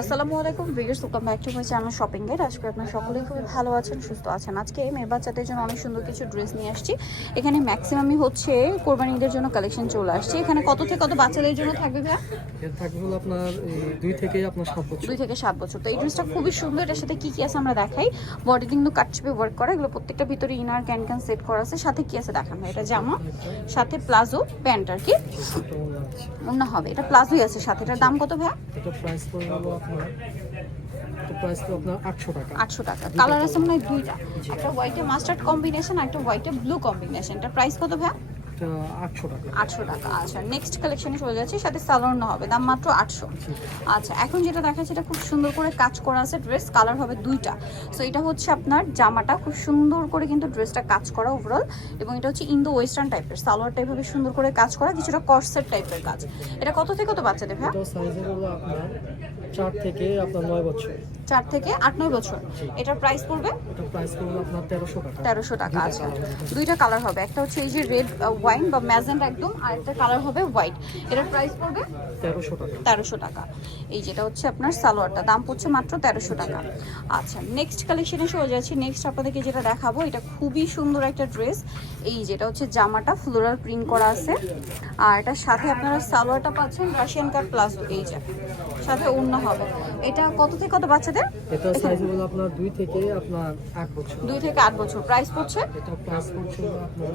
আসসালামু আলাইকুম viewers, welcome back to my channel shopping guide. আজকে আপনারা সকলেই খুবই ভালো আছেন, সুস্থ আছেন। আজকে মেয়ে বাচ্চাদের জন্য অনেক সুন্দর কিছু ড্রেস নিয়ে আসছি। এখানে ম্যাক্সিমামই হচ্ছে কোরবানি ঈদের জন্য কালেকশন চলে আসছে। এখানে কত থেকে কত বাচ্চাদের জন্য থাকবে ভাইয়া? এর থাকবে হলো আপনার 2 থেকে আপনার 7 বছর। 2 থেকে 7 বছর। তো এই ড্রেসটা খুবই সুন্দর। এটার সাথে কি কি আছে আমরা দেখাই। বডিতে কিন্তু কাটছপে ওয়ার্ক করা, এগুলো প্রত্যেকটা ভিতরে ইনার ক্যান সেট করা আছে। সাথে কি আছে দেখান ভাই। এটা জামা, সাথে প্লাজো প্যান্ট আর কি অন্য হবে। এটা প্লাজোই আছে সাথে। এটার দাম কত ভাইয়া? এটা প্রাইস পড়বে হলো আপনার 800 টাকা। 800 টাকা। কালার আছে মনে হয় দুইটা, একটা হোয়াইটে মাস্টার্ড কম্বিনেশন, একটা হোয়াইটে ব্লু কম্বিনেশন। এটা প্রাইস কত ভাইয়া? এটা 800 টাকা। 800 টাকা। আচ্ছা, নেক্সট কালেকশনে চলে যাচ্ছি। সাথে সালোয়ার হবে, দাম মাত্র 800। আচ্ছা, এখন যেটা দেখাচ্ছি এটা খুব সুন্দর করে কাজ করা আছে। ড্রেস কালার হবে দুইটা। সো এটা হচ্ছে আপনার জামাটা, খুব সুন্দর করে কিন্তু ড্রেসটা কাজ করা ওভারঅল, এবং এটা হচ্ছে ইন্দো ওয়েস্টার্ন টাইপের। সালোয়ারটা এভাবে সুন্দর করে কাজ করা, কিছুটা কর্সেট টাইপের কাজ। এটা কত থেকে কত বাচ্চাদের ভাইয়া? এটা সাইজ হলো আপনার 4 থেকে আপনার 9 বছর। 4 থেকে 8-9 বছর। এটার প্রাইস পড়বে? এটা প্রাইস পড়বে আপনার 1300 টাকা। 1300 টাকা। আচ্ছা, দুইটা কালার হবে, একটা হচ্ছে এই যে রেড ওয়াইন বা ম্যাজেন্টা একদম, আর একটা কালার হবে হোয়াইট। এটার প্রাইস পড়বে 1300 টাকা। 1300 টাকা। এই যেটা হচ্ছে আপনার সালোয়ারটা, দাম পড়ছে মাত্র 1300 টাকা। আচ্ছা, নেক্সট কালেকশনে চলে যাচ্ছি। নেক্সট আপনাদেরকে যেটা দেখাবো, এটা খুবই সুন্দর একটা ড্রেস। এই যেটা হচ্ছে জামাটা ফ্লোরাল প্রিন্ট করা আছে, আর এটার সাথে আপনারা সালোয়ারটা পাচ্ছেন রাশিয়ান কাট প্লাজো। এই যে সাথে ওড়না হবে। এটা কত থেকে কত বাচ্চাদের? এটা সাইজ হলো আপনার 2 থেকে আপনার 8 বছর। 2 থেকে 8 বছর। প্রাইস পড়ছে? এটা প্রাইস পড়ছে হলো আপনার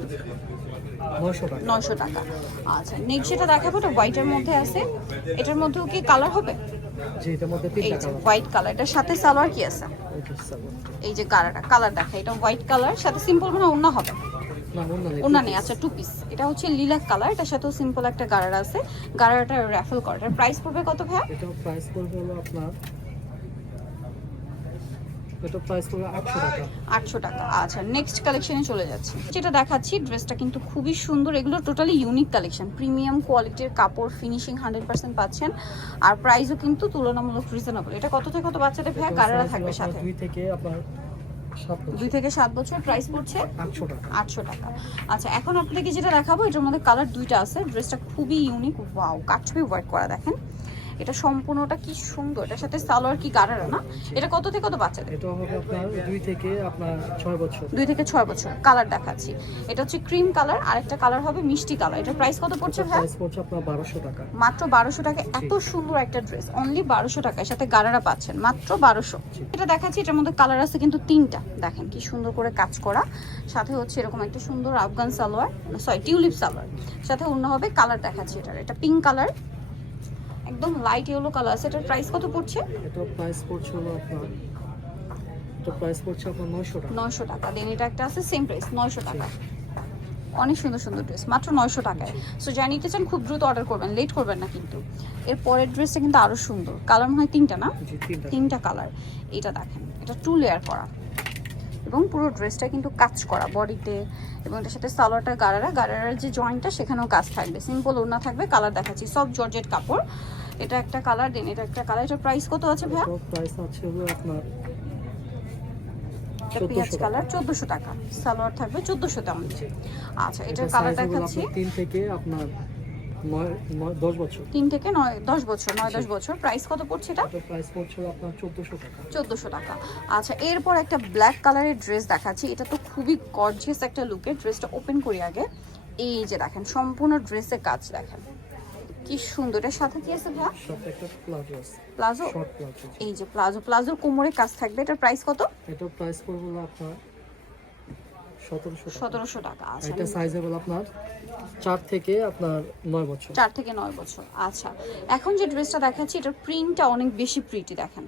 900 টাকা। 900 টাকা। আচ্ছা, নেক্সট যেটা দেখাবো এটা হোয়াইটের মধ্যে আছে। এটার মধ্যেও কি কালার হবে? জি, এটার মধ্যে এই 3টা যে কালার। White colour. এটার সাথে সালোয়ার কি আছে? এই যে কালার দেখা, এটা হোয়াইট কালার, সাথে সিম্পল মানে ওড়না হবে। না, ওড়না নেই। আচ্ছা, টু পিস। এটা হচ্ছে লিলাক কালার, এটার সাথেও সিম্পল একটা গারারা আছে। গারারাটা র্যাফেল করা। এটার প্রাইস পড়বে কত ভাইয়া? এটা প্রাইস পড়বে হলো আপনার 800 টাকা। 800 টাকা। আচ্ছা, নেক্সট কালেকশনে চলে যাচ্ছি। যেটা দেখাচ্ছি ড্রেসটা কিন্তু খুবই সুন্দর। এগুলো টোটালি ইউনিক কালেকশন, প্রিমিয়াম কোয়ালিটির কাপড়, ফিনিশিং 100% পাচ্ছেন, আর প্রাইসও কিন্তু তুলনামূলক রিজনেবল। এটা কত থেকে কত বাচ্চাদের ভাইয়া? গারারা থাকবে সাথে। 2 থেকে আপনার 7 বছর। 2 থেকে 7 বছর। প্রাইস পড়ছে 800 টাকা। 800 টাকা। আচ্ছা, এখন আপনাদেরকে যেটা দেখাবো এটার মধ্যে কালার দুইটা আছে। ড্রেসটা খুবই ইউনিক। ওয়াও, কাটছবি ওয়ার্ক করা দেখেন। এটা সম্পূর্ণটা কি সুন্দর। এটার সাথে সালোয়ার কি গারারা না? এটা কত থেকে কত বাচ্চাদের? এটা হবে আপনার 2 থেকে আপনার 6 বছর। 2 থেকে 6 বছর। কালার দেখাচ্ছি, এটা হচ্ছে ক্রিম কালার, আর একটা কালার হবে মিষ্টি কালার। এটার প্রাইস কত পড়ছে ভাই? প্রাইস পড়ছে আপনার 1200 টাকা। মাত্র 1200 টাকা। এত সুন্দর একটা ড্রেস, অনলি 1200 টাকার সাথে গারারা পাচ্ছেন মাত্র 1200। এটা দেখাচ্ছি, এটার মধ্যে কালার আছে কিন্তু 3টা। দেখেন কি সুন্দর করে কাজ করা, সাথে হচ্ছে এরকম একটা সুন্দর আফগান সালোয়ার, সরি টিউলিপ সালোয়ার, সাথে অন্য হবে। কালার দেখাচ্ছি এটার, এটা পিঙ্ক কালার, একদম লাইট ইয়েলো কালার আছে। এটার প্রাইস কত পড়ছে? এটা প্রাইস পড়ছে হলো আপনার 900 টাকা। 900 টাকা। দেন এটা একটা আছে সেম প্রাইস 900 টাকা। অনেক সুন্দর সুন্দর ড্রেস মাত্র 900 টাকায়। সো যা নিতে চান খুব দ্রুত অর্ডার করবেন, লেট করবেন না কিন্তু। এর পরের ড্রেসটা কিন্তু আরো সুন্দর। কালার মনে হয় 3টা না? জি, 3টা কালার। এটা দেখেন, এটা 2 লেয়ার করা, এবং পুরো ড্রেসটা কিন্তু কাজ করা বডিতে, এবং এটার সাথে সালোয়ারটা গারারার যে জয়েন্টটা সেখানেও কাজ থাকবে। সিম্পল ওড়না থাকবে। কালার দেখাচ্ছি, সব জর্জেট কাপড়। এটা একটা কালার, দেন এটা একটা কালার। এটার প্রাইস কত আছে ভাইয়া? প্রাইস আছে হলো আপনার পেঁয়াজ কালার 1400 টাকা। সালোয়ার থাকবে 1400 দাম। আচ্ছা, এটার কালার দেখাচ্ছি 3 থেকে আপনার 10 বছর। 3 থেকে 9-10 বছর, 9-10 বছর। প্রাইস কত পড়ছে এটা? এটা প্রাইস পড়ছে আপনার 1400 টাকা। 1400 টাকা। আচ্ছা, এরপর একটা ব্ল্যাক কালারের ড্রেস দেখাচ্ছি। এটা তো খুবই গর্জিয়াস একটা লুকের। ড্রেসটা ওপেন করি আগে। এই যে দেখেন, সম্পূর্ণ ড্রেসে কাজ দেখেন কি সুন্দর। এটার সাথে কি আছে ভাইয়া? সাথে একটা প্লাজো আছে, প্লাজো। Short palazzo. এই যে প্লাজোর কোমরে কাজ থাকবে। এটার প্রাইস কত? এটা প্রাইস পড়বে হলো আপনার 1700 টাকা। 1700 টাকা। আচ্ছা, এটা সাইজ হবে আপনার 4 থেকে আপনার 9 বছর। 4 থেকে 9 বছর। আচ্ছা, এখন যে ড্রেসটা দেখাচ্ছি এটার প্রিন্টটা অনেক বেশি প্রিটি দেখেন।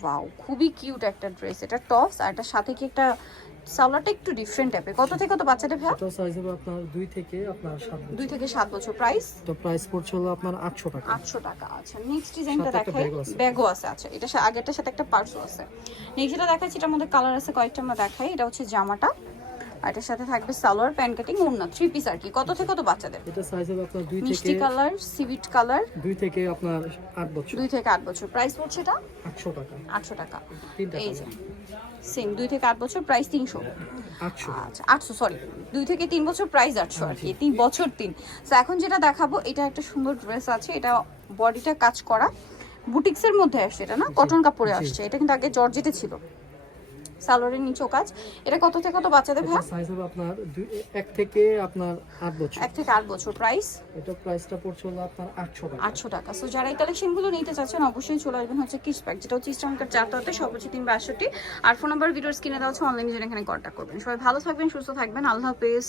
ওয়াও, খুবই কিউট একটা ড্রেস। এটা টপস, আর এটার সাথে কি একটা সালোয়ারটা একটু ডিফারেন্ট টাইপের। কত থেকে কত বাচ্চাদের ভাই? এটা সাইজ হবে আপনার 2 থেকে আপনার 7 বছর। 2 থেকে 7 বছর। প্রাইস? তো প্রাইস পড়ছে হলো আপনার 800 টাকা। 800 টাকা। আচ্ছা, নেক্সট ডিজাইনটা সাথে একটা দেখাই। ব্যাগও আছে। ব্যাগও আছে। আচ্ছা, এটা আগেরটার সাথে একটা পার্সও আছে। নেক্সট যেটা দেখাচ্ছি এটার মধ্যে কালার আছে কয়েকটা, আমরা দেখাই। এটা হচ্ছে জামাটা, আর এটার সাথে থাকবে সালোয়ার, প্যান্ট কাটিং, ওড়না, 3 পিস আর কি। কত থেকে কত বাচ্চাদের? এটা সাইজ হবে আপনার 2 মিষ্টি থেকে কালার, সিভিট কালার, 2 থেকে আপনার 8 বছর। 2 থেকে 8 বছর। প্রাইস পড়ছে এটা 800 টাকা। 800 টাকা। 3টা এই যে সেম 2 থেকে 8 বছর, প্রাইস 300। 800। আচ্ছা, 800, সরি 2 থেকে 3 বছর, প্রাইস 800 আর কি। 3 বছর 3। সো এখন যেটা দেখাবো এটা একটা সুন্দর ড্রেস আছে। এটা বডিটা কাজ করা, বুটিক্সের মধ্যে আসছে এটা না, কটন কাপড়ে আসছে। এটা কিন্তু আগে জর্জেটে ছিল। সালোয়ারের নিচেও কাজ। এটা কত থেকে কত বাচ্চাদের ভাই? সাইজ হবে আপনার 1 থেকে আপনার 8 বছর। 1 থেকে 8 বছর। প্রাইস? এটা প্রাইসটা পড়ছে হলো আপনার 800 টাকা। 800 টাকা। সো যারা এই কালেকশনগুলো নিতে চাচ্ছেন অবশ্যই চলে আসবেন হচ্ছে কিস প্যাক, যেটা হচ্ছে ইস্টার্নকার 4 সর্বোচ্চ 362। আর ফোন নাম্বার ভিডিওর স্ক্রিনে দেওয়া আছে, অনলাইনে জন্য এখানে কন্ট্যাক্ট করবেন। সবাই ভালো থাকবেন, সুস্থ থাকবেন, আল্লাহ হাফেজ।